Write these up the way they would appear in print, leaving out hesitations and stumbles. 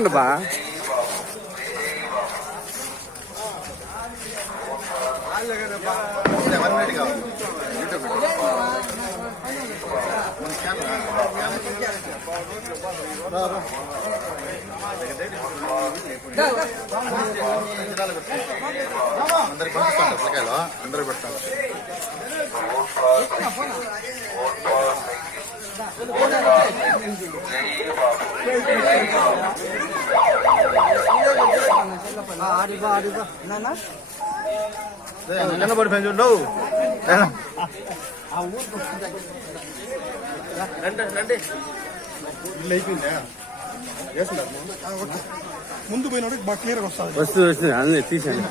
పెట్టండి బా. అందరికి పంపిస్తాను పిల్లకాయలు అందరూ పెడతాను. నిలబడిపోయి చూడు ఇల్లు అయిపోయిందా ముందు పోయినప్పుడు బాగా క్లియర్గా వస్తుంది. వస్తుంది అన్నీ తీసాను.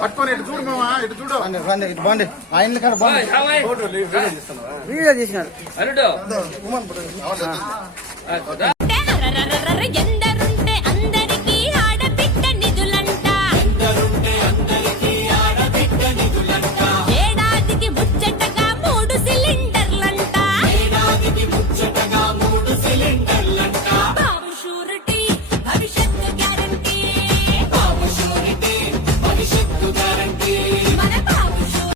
పట్టుకొని ఇటు చూడు మామా, ఇటు చూడు. ఇటు బాండి ఆయన కాడ బాండి వీడియో తీసినారు.